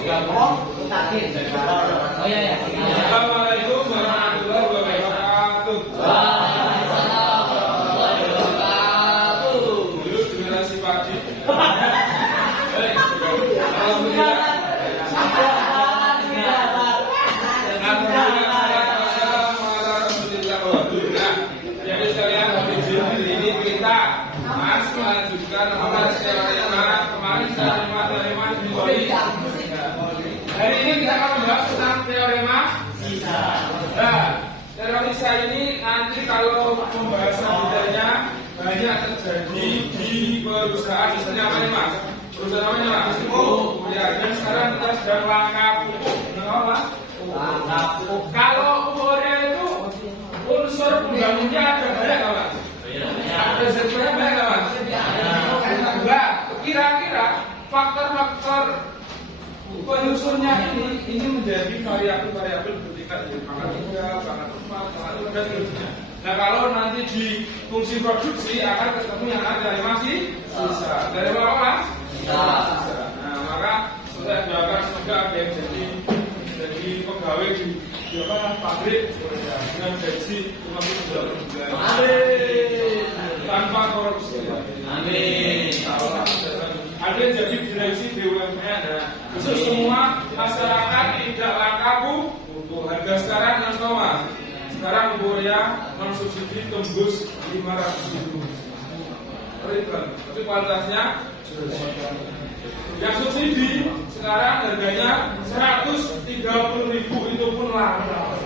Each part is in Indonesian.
Oh iya ya. Assalamualaikum warahmatullahi wabarakatuh. Waalaikumsalam warahmatullahi wabarakatuh. Dulu generasi pagi. Alhamdulillah. Jadi sekalian hari ini kita melanjutkan kemarin saya teorema teori. Hari ini kita akan membahas tentang teorema sisa. Nah, teorema sisa ini nanti kalau pembahasan detailnya banyak terjadi di perusahaan. Misalnya apa nih Mas? Perusahaan apa nih Mas? Ya, dan sekarang kita sedang langka pupuk. Kenapa? Langka pupuk. Kalau pupuknya itu unsur pembangunnya ada banyak nggak Mas? Ada sebenarnya banyak nggak Mas? Enggak. Kira-kira faktor-faktor penyusunnya ini menjadi variabel-variabel ketika di pangkat 3, pangkat 4, pangkat 5 dan seterusnya. Nah kalau nanti di fungsi produksi akan ketemu yang ada dari masih sisa. Dari apa Mas? Sisa. Nah maka sudah doakan semoga ada yang jadi pegawai di pabrik dengan gaji cuma $7. Amin. Tanpa korupsi. Amin. Ada yang jadi direksi BUMN. Nah, itu semua masyarakat tidak langka pupuk. Harga sekarang yang sama. Sekarang urea non subsidi tembus 500.000. Tapi kualitasnya yang subsidi sekarang harganya 130.000 itu pun langka.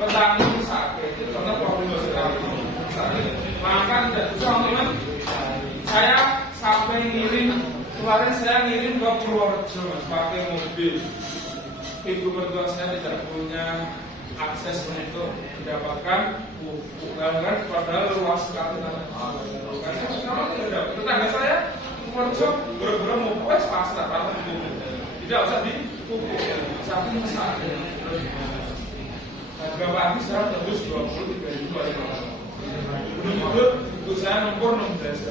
Petani sakit itu contoh problem sekali. Maka tidak bisa teman. Saya sampai ngirim kemarin saya ngirim ke Purworejo pakai mobil. Ibu mertua saya tidak punya akses untuk mendapatkan pupuk kan padahal luas sekali karena sekarang tidak tetangga saya Purworejo berburu mau pasar apa tidak usah dipupuk saking sakit. Harga pagi sekarang tembus 23.000. Betul itu saya nomor 16.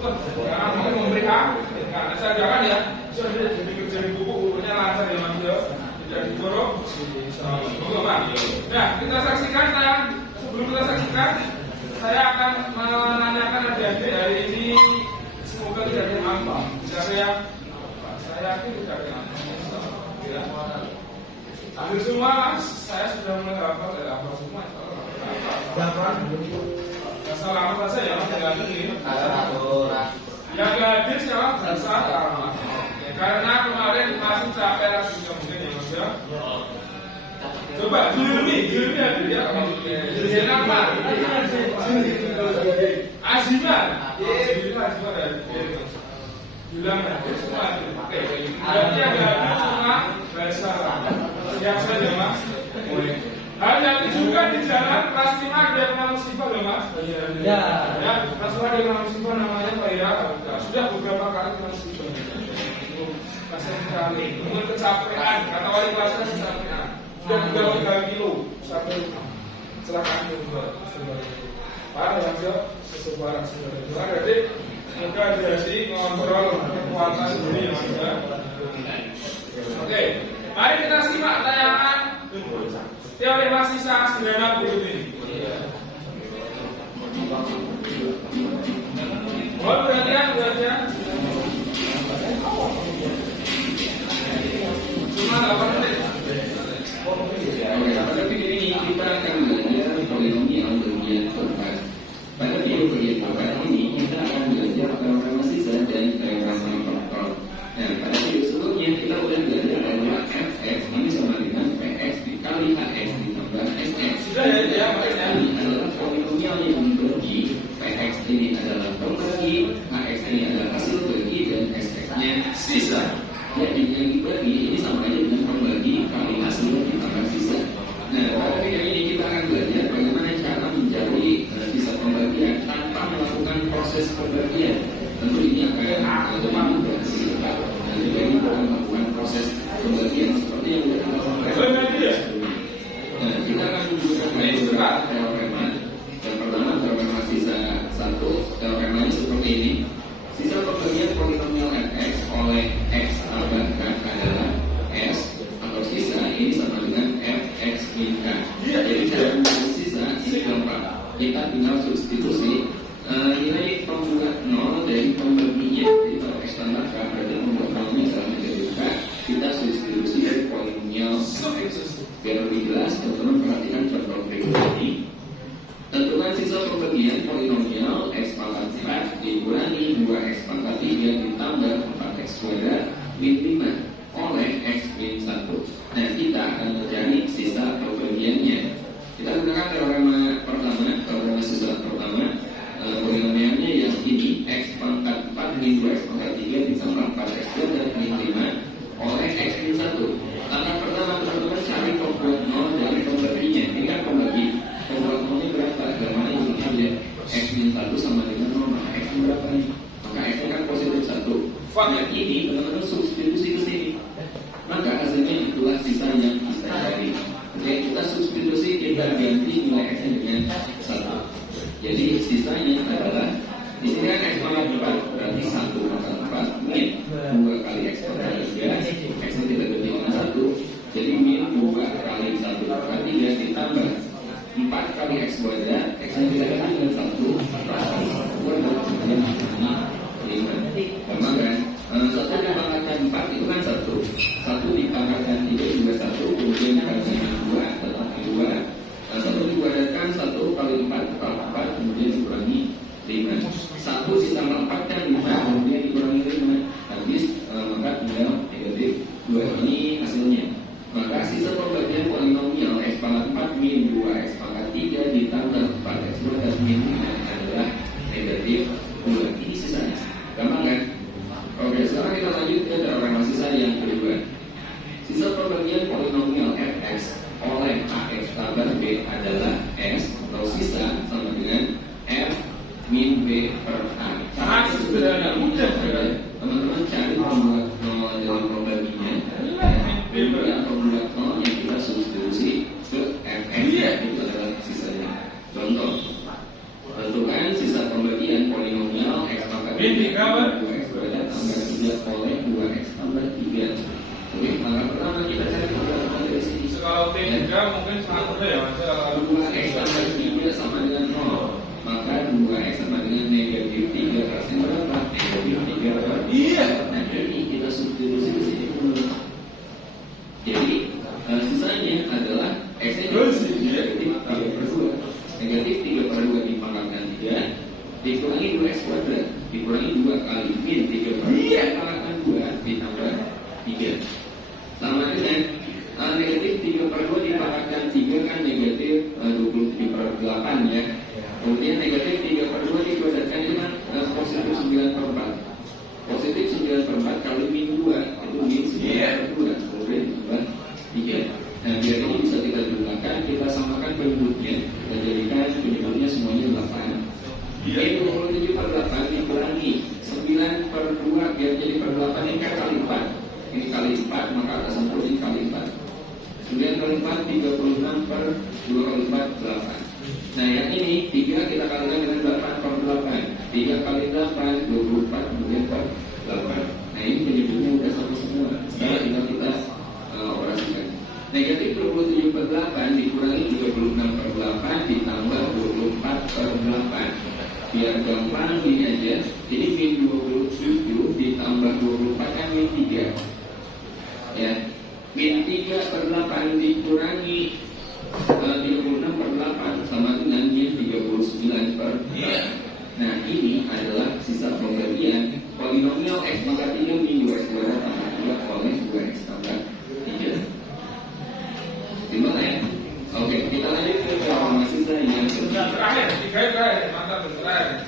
Mungkin memberi hak, karena saya jangan ya, sudah jadi kerja di pupuknya lancar ya Mas ya, tidak diborong. Nah, kita saksikan sebelum kita saksikan, saya akan menanyakan adik-adik hari ini, semoga tidak ada yang apa. Saya yakin tidak ada yang apa. Hampir semua, saya sudah mulai hafal dari apa semua. Salah apa saja yang tidak hadir. Yang hadir siapa? Bahasa Arab. Karena kemarin masih capek lagi mungkin ya Mas ya. Coba Julmi hadir ya. Julmi apa? Aziman. Aziman hadir. Bilang hadir semua hadir. Berarti yang hadir semua bahasa Arab. Siap saja Mas. Hanya juga di jalan kelas 5 ada yang nama musibah loh Mas. Ya. Ya, kelas 5 ada yang nama musibah namanya Pak Ira. Sudah beberapa kali kena musibah. Kasihan sekali. Mungkin kecapean. Kata wali kelasnya kecapean. Sudah 3 kilo sampai kecelakaan juga. Parah ya Mas. Sesebarang sebenarnya. Jadi semoga jadi mengontrol kekuatan sendiri ya Mas. Oke. Mari kita simak tayangan teorema sisa sederhana berikut ini. Mohon perhatian belajar. Cuma 8 menit. Pada video ini kita akan belajar polinomial bagian keempat. Pada video bagian keempat ini kita akan belajar teorema sisa dan teorema faktor. Nah, pada video sebelumnya kita sudah belajar bahwa fx ini sama dengan px dikali hx ditambah sx. Sudah ya, ini adalah polinomial yang dibagi. Px ini adalah pembagi, hx ini adalah hasil bagi dan sx-nya sisa. Jadi yang dibagi ini sama aja dengan pembagi kali hasil ditambah sisa. Nah, pada video ini kita akan belajar bagaimana cara mencari sisa pembagian tanpa melakukan proses pembagian. Tentu ini akan mudah singkat. Dan juga kita akan melakukan proses pembagian seperti yang sudah dilakukan. Nah, kita akan menggunakan beberapa teorema. Yang pertama teorema sisa 1. Teoremanya seperti ini. Sisa pembagian polinomial fx oleh x tambah kita tinggal substitusi nilai pembuat 0 dari pembaginya. Jadi kalau X tambah K berarti pembuat 0-nya adalah negatif K, kita substitusi dari polinomial X. Biar lebih jelas, teman-teman perhatikan contoh berikut ini. Tentukan sisa pembagian polinomial X pangkat 4 dikurangi 2X pangkat 3 ditambah 4X kuadrat min 5 oleh X min 1. Nah, kita akan mencari sisa pembagiannya. Kita gunakan teorema pertama, teorema susulan pertama. Polinomialnya yang ini X pangkat 4 min 2X pangkat 3 ditambah 4X kuadrat min 5 oleh X min 1. Langkah pertama, teman-teman cari pembuat 0 dari pembaginya. Ini kan pembagi. Pembuat 0-nya berapa? Gambarnya ini aja. X min 1 sama dengan 0, maka X berapa nih? Maka X kan positif 1. Yang ini teman-teman substitusi ke sini. Maka hasilnya itulah sisa yang kita cari. Oke, kita substitusi, kita ganti nilai X-nya dengan 1. Jadi sisanya adalah di sini kan X pangkat 4 berarti 1 pangkat 4 min 2 kali X pangkat 3. X-nya kita ganti dengan 1. Jadi min 2 kali 1 pangkat 3 ditambah 4 kali X kuadrat. X-nya kita ganti dengan 1 kuadrat kemudian 5. Gampang kan? 1 dipangkatkan 4 itu kan 1 dipangkatkan 3 juga 1, kemudian dikali dengan 2 tetap 2. 1 dikuadratkan 1 kali 4 4, kemudian dikurangi 5. 1 ditambah 4 kan 5, kemudian dikurangi 5 habis, maka tinggal negatif 2. Ini hasilnya. Maka sisa pembagian polinomial X pangkat 4 min 2X pangkat 3 ditambah 4X kuadrat min 5 adalah negatif 2. Ini sisanya. Gampang kan? Oke, sekarang kita lanjut ke teorema sisa yang kedua. Sisa pembagian polinomial Fx oleh Ax tambah B adalah S, atau sisa sama dengan F min B per A. Cara sederhana mudah saja. Teman-teman cari pembuat 0 dari pembaginya. Kemudian pembuat 0 yang kita substitusi ke Fx, itu adalah sisanya. Contoh, tentukan sisa pembagian polinomial X pangkat 2X kuadrat tambah 3 oleh 2X tambah 3. Oke, maka pertama kita cari pembuat 0 dari sini. Kalau T3 mungkin 1 ya Mas. 2X tambah 3 sama dengan 0. Maka 2X sama dengan negatif 3. X-nya berapa? Negatif 3. Iya. Nah, ini kita substitusi ke sini dulu. Jadi, sisanya adalah X-nya negatif 3 per 2. Negatif 3 per 2 dipangkatkan 3 dikurangi 2X kuadrat dikurangi 2 kali min 3 per 2 dipangkatkan 2 ditambah 3 sama dengan negatif 3 per 2 dipangkatkan 3 kan negatif 27 per 8 ya. Kemudian negatif 3 per 2 dikuadratkan dengan positif 9 per 4. Positif 9 per 4 kali min 2 itu min 9 per 2 kemudian ditambah 3. Nah, biar ini bisa kita gunakan, kita samakan penyebutnya. Kita jadikan penyebutnya semuanya 8. Min 27 per 8 dikurangi 9 per 2 biar jadi per 8 ini kan kali 4. Ini kali 4 maka atas 10 ini kali 4. 9 kali 4 36 per 2 kali 4 8. Nah, yang ini 3 kita kalikan dengan 8 per 8. 3 kali 8 24 kemudian per 8. Nah, ini penyebutnya udah sama semua. Sekarang tinggal kita operasikan. Negatif 27 per 8 dikurangi 36 per 8 ditambah 24 per 8. Biar gampang ini aja. Ini min 27 ditambah 24 kan min 3. Ya. Min 3 per 8 dikurangi 36 per 8 sama dengan min 39 per 8. Nah, ini adalah sisa pembagian polinomial X pangkat 3 min 2X kuadrat tambah 2 oleh 2X tambah 3. Simpel ya? Oke, kita lanjut ke teorema sisa yang kedua. Terakhir, 3 terakhir, mantap terakhir.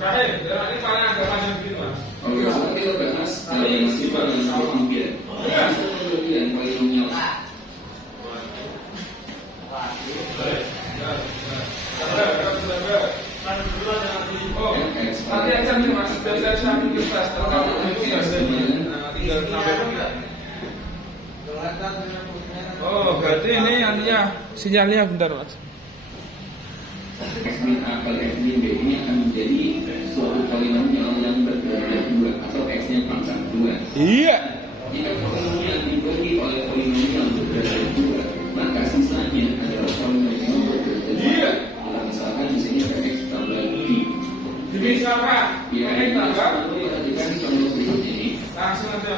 Terakhir, ini paling agak panjang gitu Mas. Oke, sekarang kita bahas teorema sisa yang ketiga. Sisa pembagian polinomial Nanti aja nih Mas, biar saya ambil tes. Oh, berarti ini artinya sinyalnya bentar Mas. X min A kali X min B ini Iya. Jika polinomial dibagi oleh polinomial berderajat 2, maka sisanya adalah polinomial berderajat 1. Iya. Kita misalkan di sini ada x tambah b. Misalkan Ya, x tambah perhatikan contoh berikut ini. langsung aja.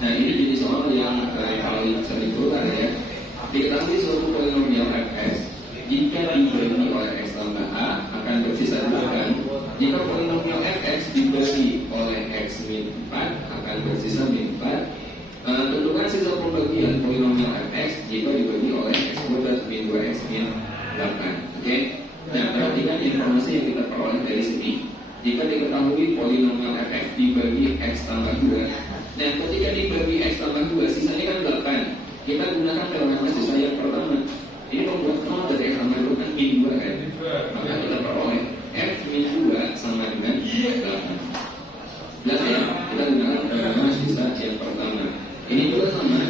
Nah, ini jadi soal yang paling sering keluar ya. Diketahui suatu polinomial fx jika dibagi oleh x tambah a akan bersisa 2 kan? Jika polinomial fx dibagi oleh x min 4 akan bersisa min 4. Tentukan sisa pembagian polinomial fx jika dibagi oleh x kuadrat min 2x min 8. Oke? Nah, perhatikan informasi yang kita peroleh dari sini. Jika diketahui polinomial fx dibagi x tambah 2, nah ketika dibagi x tambah 2, sisanya kan 8. Kita gunakan teorema sisa yang pertama. Ini membuat 0 dari x tambah 2 kan min 2 kan? Maka kita peroleh f min 2 sama dengan 8. Jelas ya? Kita gunakan teorema sisa yang pertama. Ini juga sama.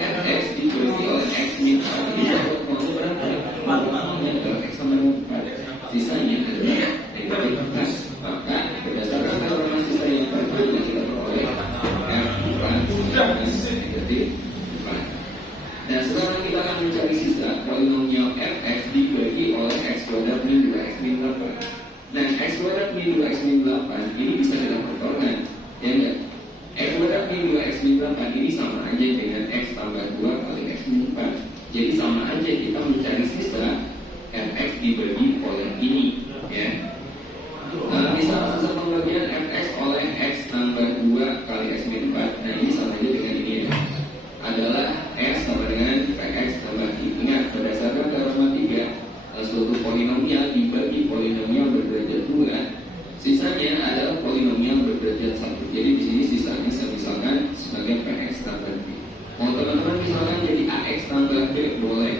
fx dibagi oleh x min 4. Ini dapat 0 berapa? 0 adalah x sama dengan 4. Sisanya adalah negatif 4. Maka berdasarkan teorema sisa yang pertama kita peroleh f 4 sama dengan negatif 4. Nah, sekarang kita akan mencari sisa polinomial fx dibagi oleh x kuadrat min 2x min 8. Nah, x kuadrat min 2x min 8 ini bisa kita pertolongan, ya enggak? X kuadrat min 2x min 8 ini sama aja dengan x tambah 2 kali x min 4. Jadi sama aja kita mencari sisa fx dibagi oleh ini, ya. Misal sisa pembagian fx oleh x tambah 2 kali x min 4. Nah, ini sama aja dengan ini ya. Adalah S sama dengan Px tambah I. Ingat, berdasarkan teorema 3, suatu polinomial dibagi polinomial berderajat 2, sisanya adalah polinomial berderajat 1. Jadi di sini sisanya saya misalkan sebagai Px tambah B. Mau teman-teman misalkan jadi Ax tambah B boleh,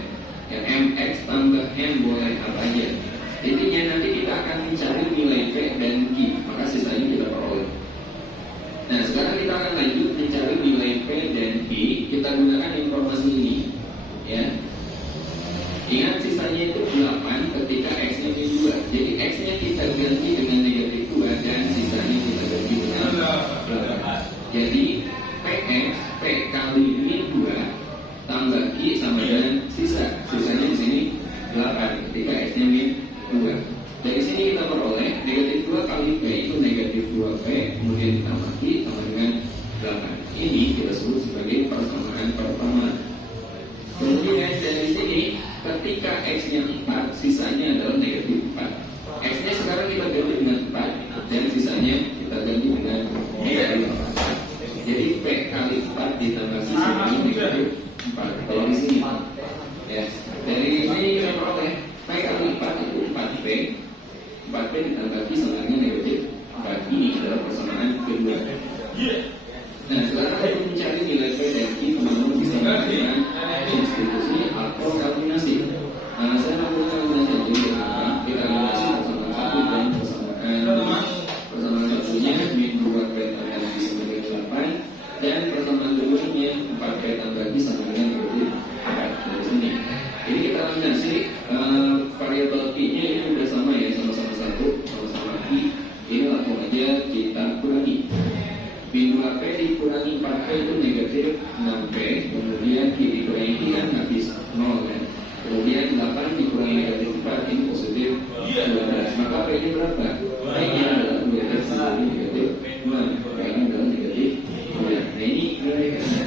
ya Mx tambah N boleh, apa aja. Intinya nanti kita akan mencari nilai P dan Q, maka sisanya kita peroleh. Nah, sekarang kita akan lanjut mencari nilai P dan Q. Kita gunakan informasi ini, ya. Ingat sisanya itu 8 ketika x-nya min 2. Jadi x-nya kita ganti dengan negatif 2 dan sisanya kita ganti dengan 8. Jadi Px P kali min 2 tambah Q sama dengan sisa. Sisanya di sini 8 ketika x-nya min 2. Dari sini kita peroleh negatif 2 kali P itu negatif 2P, kemudian ditambah Q sama dengan 8. Ini kita sebut sebagai persamaan pertama. Kemudian dari sini ketika x-nya 4, sisanya adalah negatif 4. X-nya sekarang kita ganti dengan 4 dan sisanya kita ganti dengan negatif 4. Jadi P kali 4 ditambah sisanya negatif 4. Kalau di sini, ya, dari sini kita peroleh P kali 4 itu 4P. 4P ditambah Q sama dengan negatif 4. Ini adalah persamaan kedua. Nah, sekarang kita mencari nilai P dan Q, teman-teman bisa menggunakan substitusi atau kalkulasi. Saya menggunakan kalkulasi jadi apa? Kita kalkulasi persamaan 1 dan persamaan satunya min 2P tambah Q sama dengan 8 dan persamaan keduanya 4P tambah Q sama dengan negatif 4. Dari sini. Jadi kita kalkulasi variabel Q-nya ini sudah sama ya, sama-sama 1, sama-sama Q. Ini langsung aja kita kurangi. Min 2P dikurangi 4P itu negatif 6P. Kemudian Q dikurangi Q kan habis 0 kan. Kemudian 8 dikurangi negatif 4 ini positif 12. Maka P nya berapa? P nya adalah 12 jadi negatif 6. P nya adalah negatif 2. Nah, ini nilai P-nya.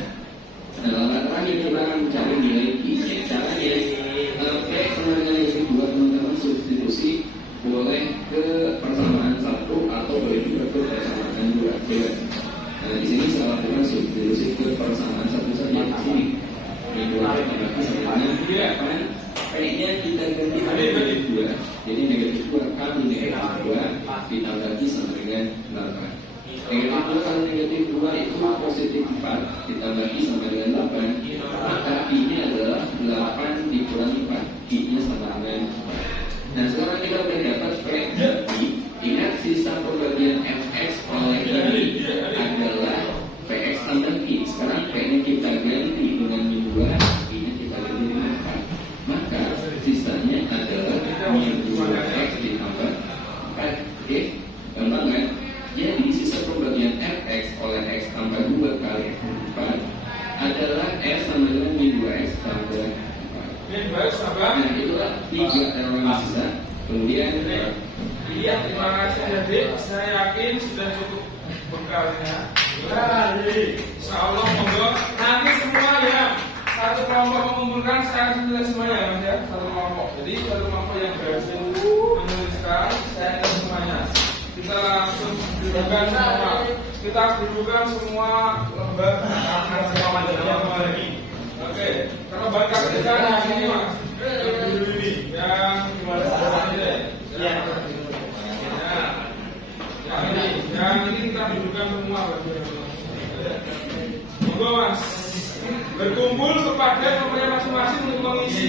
Nah, langkah terakhir kita akan mencari nilai Q-nya. Caranya P sama dengan negatif 2, teman-teman substitusi boleh ke persamaan 1 atau boleh juga ke persamaan 2. Bebas. Nah, di sini saya lakukan substitusi ke persamaan 1 saja di sini. Min 2 tambah Q sama dengan 8. P-nya kita ganti dengan negatif 2. Jadi negatif 2 kali negatif 2 ditambah Q sama dengan 8. Negatif 2 kali negatif 2 itu positif 4 ditambah Q sama dengan 8. Maka Q-nya adalah 8 dikurangi 4. Q-nya sama dengan 4. Nah, sekarang kita sudah dapat P dan Q. Ingat sisa pembagian fx oleh ini adalah Px tambah Q. Sekarang P-nya kita ganti dengan min 2, Q-nya kita ganti dengan 4. Maka sisanya adalah min 2x ditambah 4. Oke? Gampang kan? Jadi sisa pembagian fx oleh x tambah 2 Bang. Nah, itulah 3 teroris mahasiswa. Kemudian Iya, terima kasih adik. Saya yakin sudah cukup bekalnya. Insya Allah monggo. Nanti semua ya satu kelompok mengumpulkan saya sudah semuanya ya Mas ya, satu kelompok. Jadi satu kelompok yang berhasil menuliskan saya akan semuanya. Kita langsung dudukan semua. Kita dudukan semua lembar lagi. Oke, kalau baca kita yang ini Mas. Dulu ini yang gimana saja. Ya. Yang ini kita dudukan semua. Monggo Mas, berkumpul kepada nomornya masing-masing untuk mengisi.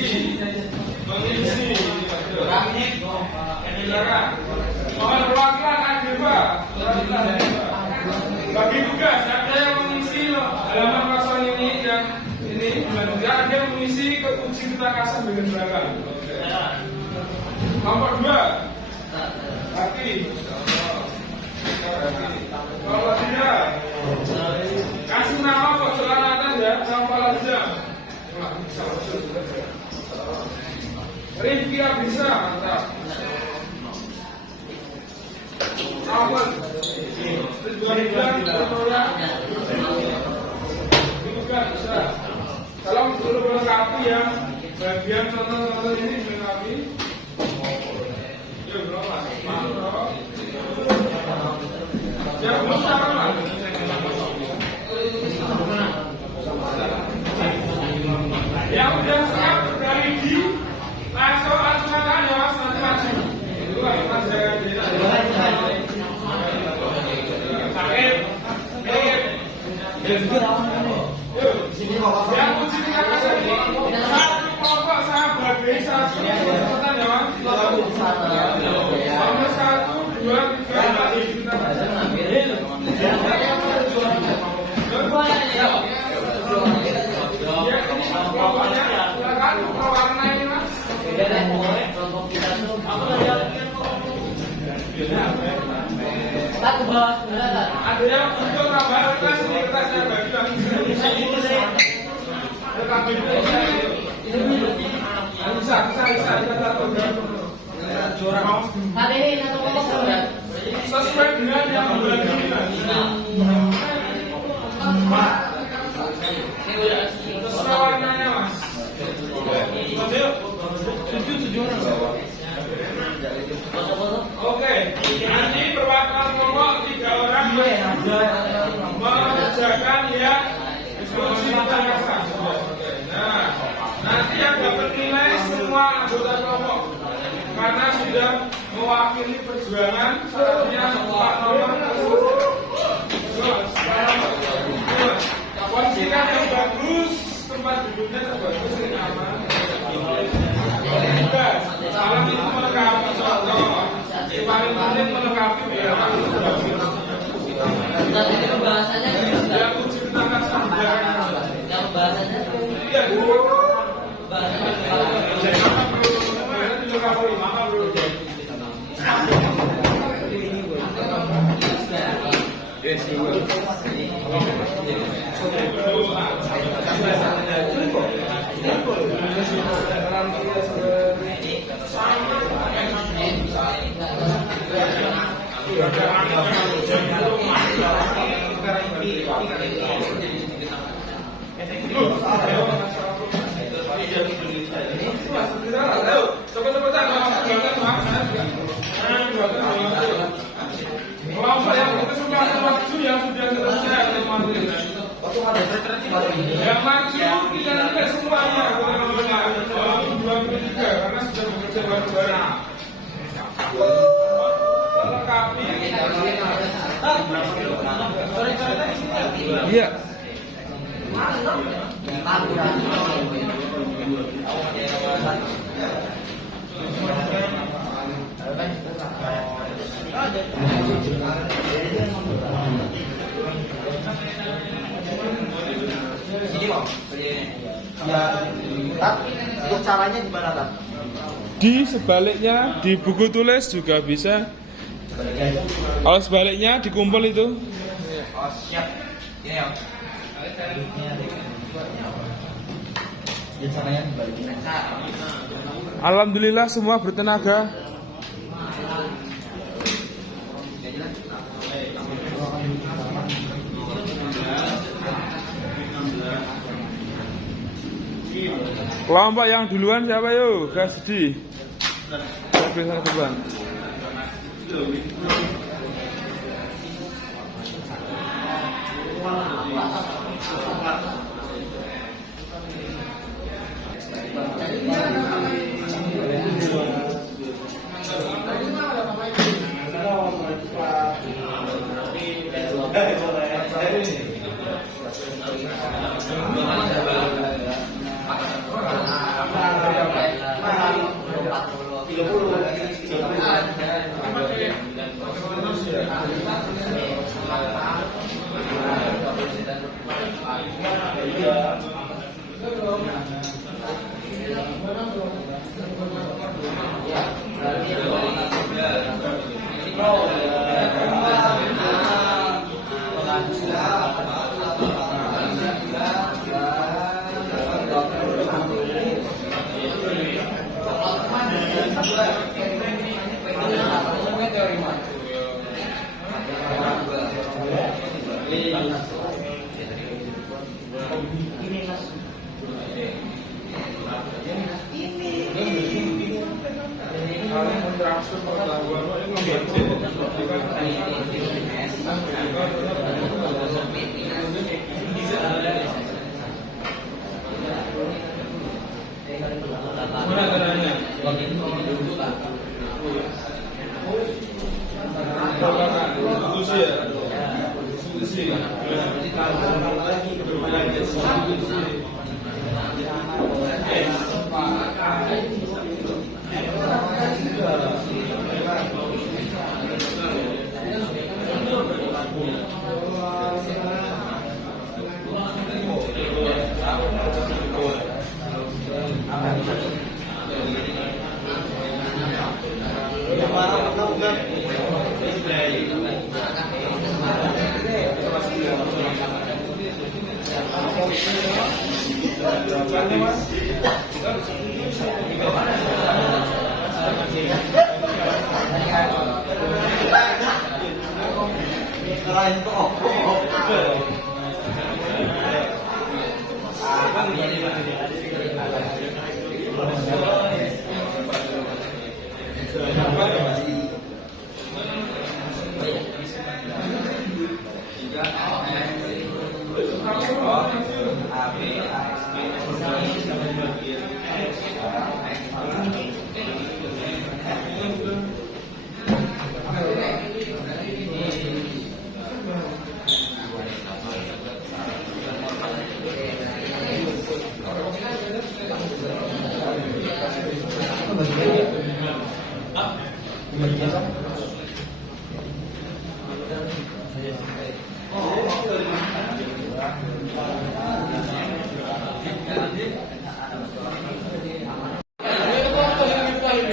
Silakan. Mohon perwakilan Adeva. Bagi tugas ada yang mengisi halaman kosong ini yang ini ada yang mengisi ke uji ketangkasan dengan belakang. Nomor 2. Lagi. Kalau tidak, kasih nama kok celana ya, nama aja. Rifki bisa, mantap. Awan, bisa. Kalau perlu melengkapi ya, bagian contoh-contoh ini melengkapi. Yuk, bro, Mas. Ya, belum sama, Mas. Yang udah siap dari di langsung ajukan ya Mas, nanti maju. Itu lah Mas saya sakit. Yang uji ketangkasan ini satu kelompok sahabat desa semua cepetan ya Mas. Nomor 1, 2, 3. Ada yang untuk tambahan kertas ini kertasnya bagi lagi. Bisa sesuai dengan yang berbagi. Sesuai warnanya Mas. Oke, nanti perwakilan kelompok 3 orang mengerjakan ya diskusi ketangkasan. Nah, nanti yang dapat nilai semua anggota kelompok karena sudah mewakili perjuangan syaratnya Pak nomor. Posisikan yang bagus, tempat duduknya terbagus, yang aman. Salam itu melengkapi contoh. Paling penting melengkapi biar bahasanya yang uji ketangkasan yang bahasanya iya dulu. Kelompok yang berkesempatan waktu yang sudah selesai yang maju kita tidak semuanya benar-benar 23 karena sudah bekerja bareng-bareng. Melengkapi. Iya. Untuk caranya gimana, Tan? Di sebaliknya di buku tulis juga bisa. Kalau sebaliknya dikumpul itu. Oh, siap. Ini ya. Jadi caranya dibalikin. Alhamdulillah semua bertenaga. Kelompok yang duluan siapa yuk? Gak sedih. Sampai depan.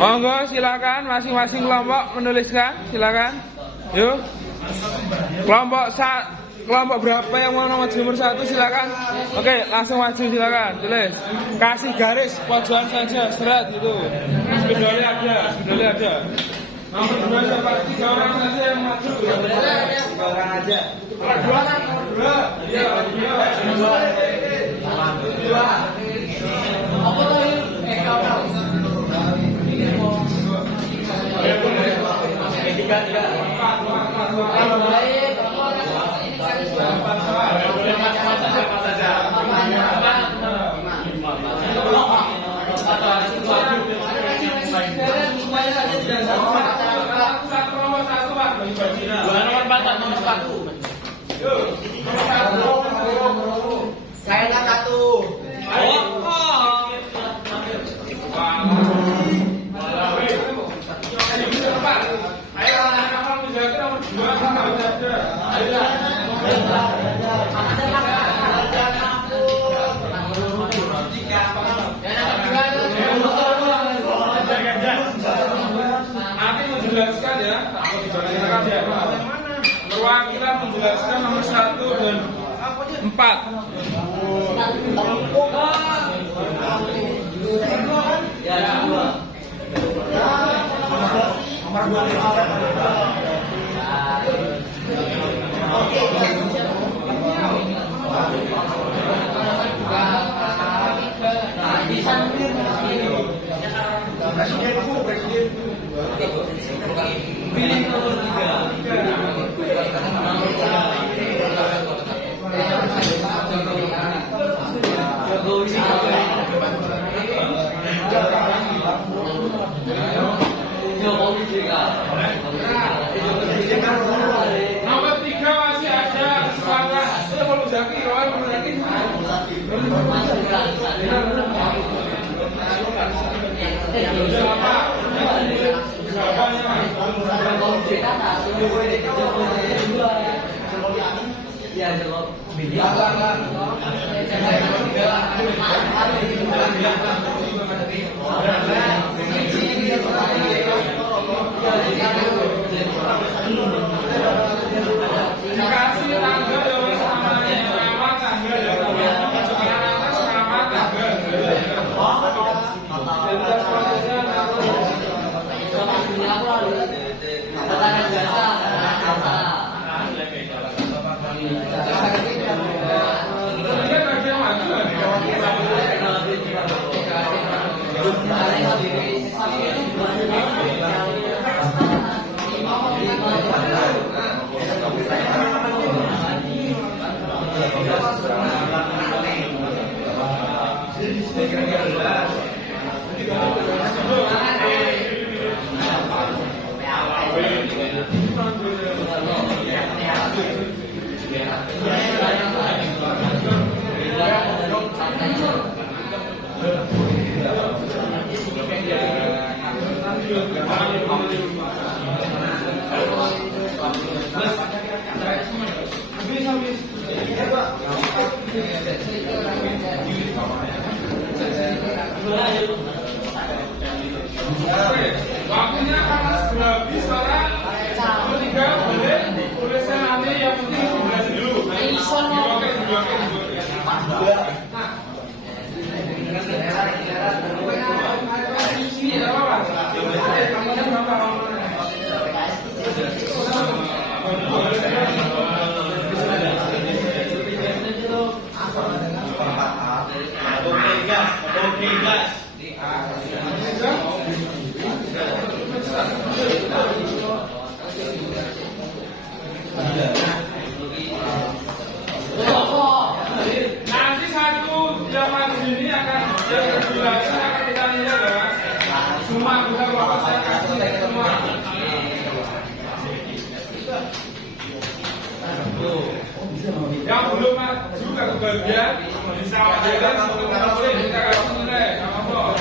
Monggo silakan masing-masing kelompok menuliskan, silakan. Yuk. Kelompok berapa yang mau nomor 1 silakan. Oke, langsung maju silakan. Tulis. Kasih garis pojokan saja, seret gitu. Spidolnya ada. Nomor 2 siapa? 3 orang saja yang maju. 3 orang aja. 2. Iya, 2. Apa tuh? Saya 1. Nanti menjelaskan ya, perwakilan menjelaskan nomor 1 dan 4. Ya, 2. Nomor 25. Pilih nomor 3. Jokowi. Jokowi juga. Nomor 3 masih ada kesempatan. Kalau Zaki, kalau Zaki. Dikasih tangga dengan samanya sama tangga dengan atas sama tangga. Waktunya karena sudah habis, para bertiga boleh saya nanti yang penting jelasin dulu. Sini ada apa? Nanti satu zaman sini akan dijelaskan akan kita lihat ya. Semua bisa bapak saya kasih semua. Yang belum maju ke kebagian bisa jalan boleh kita kasih nilai. Apa?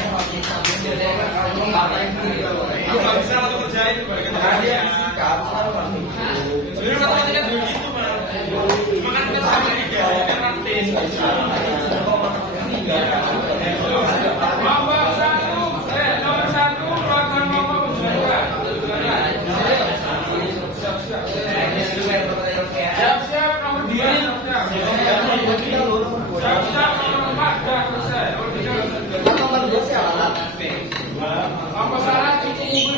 Kalau bisa untuk kerjain bagian hadiah. Jadi kalau kita begitu mah, cuma kan kita sama aja, kita nanti. Nomor 1, program nomor 2. Siap-siap nomor 2. Siap-siap nomor 4. Nomor 2 siapa? Apa salah cukup umur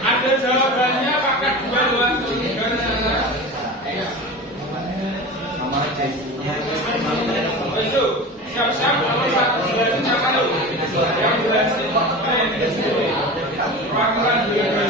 Ada jawabannya pakai 2. Itu siap-siap kalau satu jelasin apa dulu? Yang jelasin peraturan juga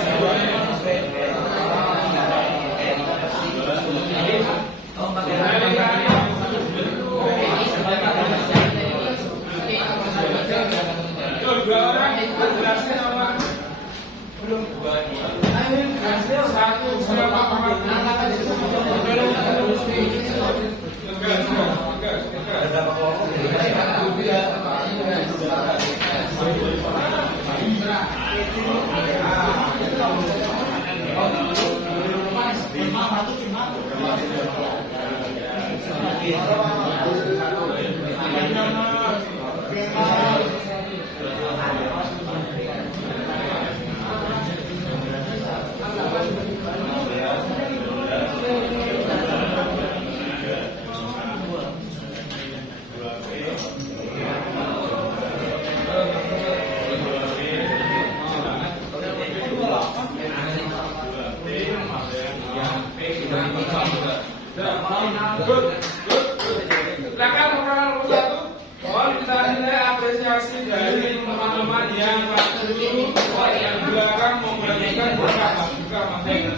Silakan nomor 1. Mohon kita nilai apresiasi dari teman-teman yang dulu yang belakang membagikan beberapa juga masih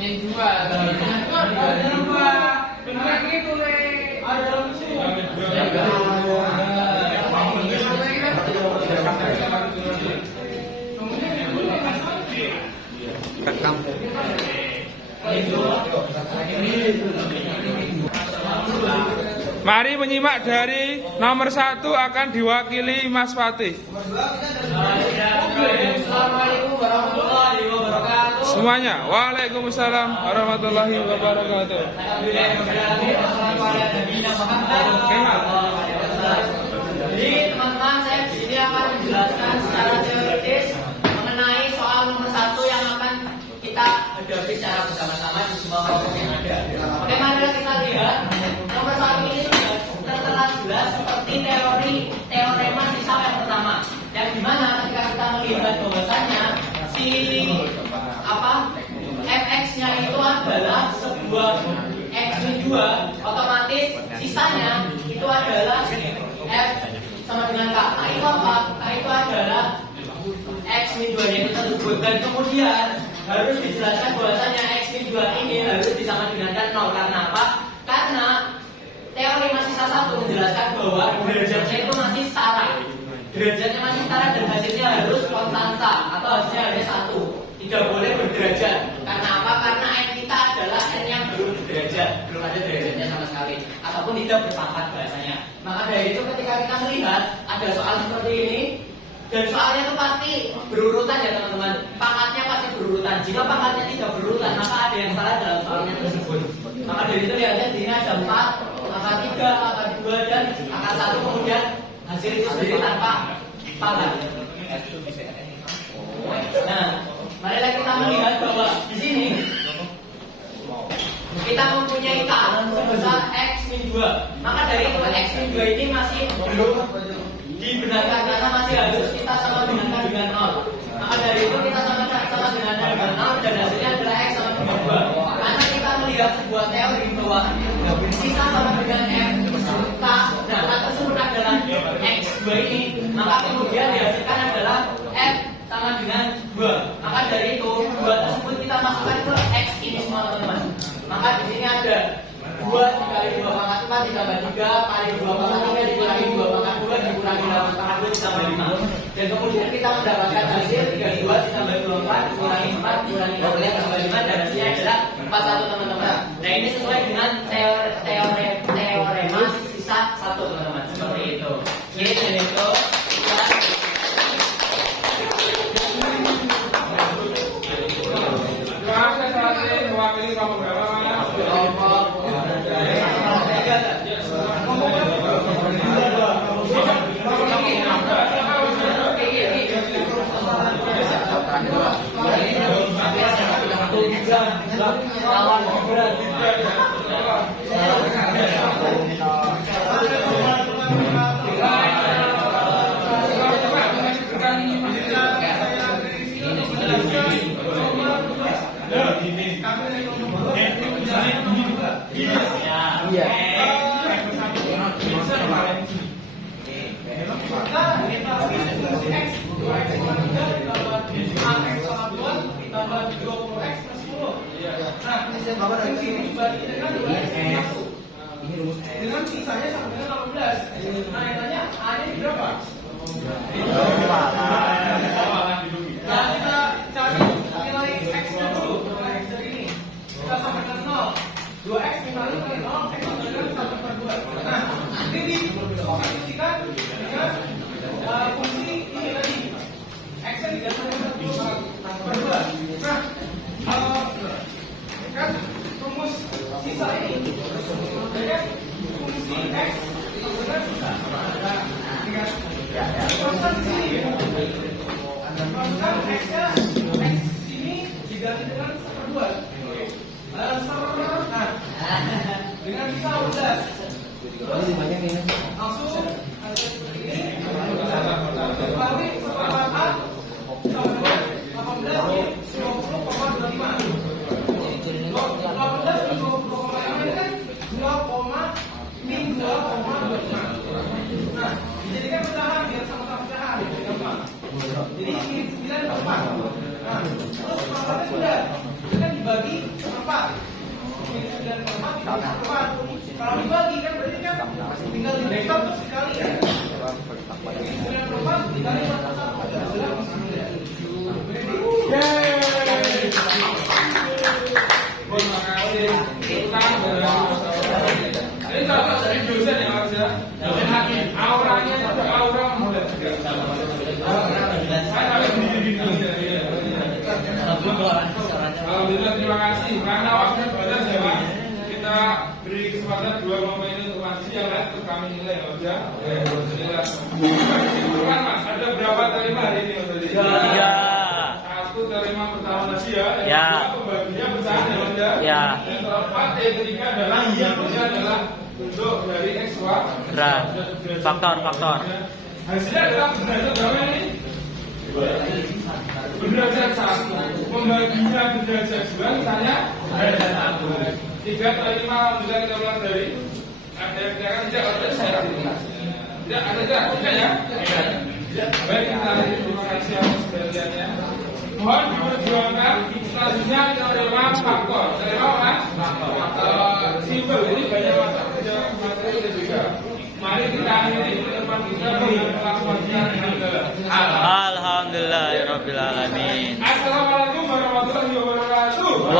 Yang dua, beneran gitu le. Mari menyimak dari nomor 1 akan diwakili Mas Fatih. Assalamualaikum warahmatullahi wabarakatuh. Semuanya, waalaikumsalam warahmatullahi wabarakatuh. Jadi teman-teman, saya di sini akan menjelaskan secara teoritis mengenai soal nomor 1 yang akan kita hadapi secara bersama-sama di semua kelompok yang ada. Oke, mari kita lihat nomor 1 ini sudah tertera jelas seperti teorema sisa yang pertama, yang dimana ketika kita melihat bahwasanya si fx-nya itu adalah sebuah x-2, otomatis sisanya itu adalah f sama dengan k. Nah itu apa? Nah itu adalah x-2 itu tersebut, dan kemudian harus dijelaskan bahwasanya x-2 ini harus disama dengan 0. Karena apa? Karena teori sisa 1 menjelaskan bahwa derajatnya itu masih setara. Derajatnya masih setara dan hasilnya harus konstanta atau hasilnya hanya 1. Tidak boleh berderajat. Karena apa? Karena n kita adalah n yang belum berderajat, belum ada derajatnya sama sekali, ataupun tidak berpangkat bahasanya. Maka dari itu ketika kita melihat ada soal seperti ini, dan soalnya itu pasti berurutan ya teman-teman. Pangkatnya pasti berurutan. Jika pangkatnya tidak berurutan, maka ada yang salah dalam soalnya tersebut. Maka dari itu lihatnya di sini ada 4, angka 3, angka 2, dan angka 1, kemudian hasil itu sendiri tanpa pangkat. Nah, marilah kita melihat bahwa di sini kita mempunyai k sebesar x-2. Maka dari itu x-2 ini masih belum dibenarkan karena masih harus kita sama dengan 0. Maka dari itu kita sama dengan 0 dan hasilnya adalah x sama dengan 2. Karena kita melihat sebuah teori bahwa kita sama dengan f k, data tersebut adalah x2 ini, maka kemudian dihasilkan adalah f sama dengan 2. Maka dari itu 2 tersebut kita masukkan ke x ini semua teman-teman. Maka di sini ada 2 dikali 2 pangkat 4 ditambah 3 kali 2 pangkat 3 dikurangi 2 pangkat 2 dikurangi 8 pangkat 2 ditambah 5. Dan kemudian kita mendapatkan hasil 32 ditambah 24 dikurangi 4 dikurangi 16 ditambah 5 dan hasilnya adalah 41 teman-teman. Nah ini sesuai dengan teorema sisa 1 teman-teman. Seperti itu. Jadi dari itu mewakili kelompok berapa namanya? Dengan sisanya sama dengan 18. Nah, yang tanya A-nya berapa? Nah, kita cari Misalkan X-nya, X ini diganti dengan 1/2. Nah, dengan sisa 11. Terus langsung ini dibagi 1/4 sama dengan 18 min 20,25. 18 min 20,25 ini kan 2,25. Nah, dijadikan pecahan biar sama-sama pecahan. Gampang. Jadi ini 9/4. Nah, terus 4-nya sudah. Ini kan dibagi 4. Ini 9/4 dibagi 4. Kalau dibagi kan berarti kan tinggal dibagi terus sekali ya. Ini 9/4 dikali 4/1. Yeay. Terima kasih. Ini cocok jadi dosen ya Mas ya. Dosen hakim. Auranya itu aura muda juga. Saya harus gini-gini. Alhamdulillah, terima kasih. Karena waktu terbatas ya Mas, kita beri kesempatan 2 menit untuk masih yang lain untuk kami nilai ya Mas ya. Alhamdulillah. Kesimpulan Mas, ada berapa terima hari ini Mas? 3. 1 terima pertama tadi ya. Ya. Yang kedua pembaginya besar ya Mas ya. Ya. Yang keempat yang ketiga adalah bentuknya adalah bentuk dari X Y. Faktor. Hasilnya adalah berdasar berapa ini? Berdasar 1. Pembaginya berdasar 2, misalnya berdasar 1. 3 atau 5 alhamdulillah kita mulai dari ada yang katakan tidak ada saya tidak ada tidak ya. Baik, kita terima kasih atas perhatiannya. Mohon diperjuangkan. Selanjutnya kita terima faktor. Terima apa? Faktor simpel. Ini banyak materi juga. Mari kita akhiri pertemuan kita dengan melakukan Alhamdulillahirabbil alamin. Assalamualaikum warahmatullahi wabarakatuh.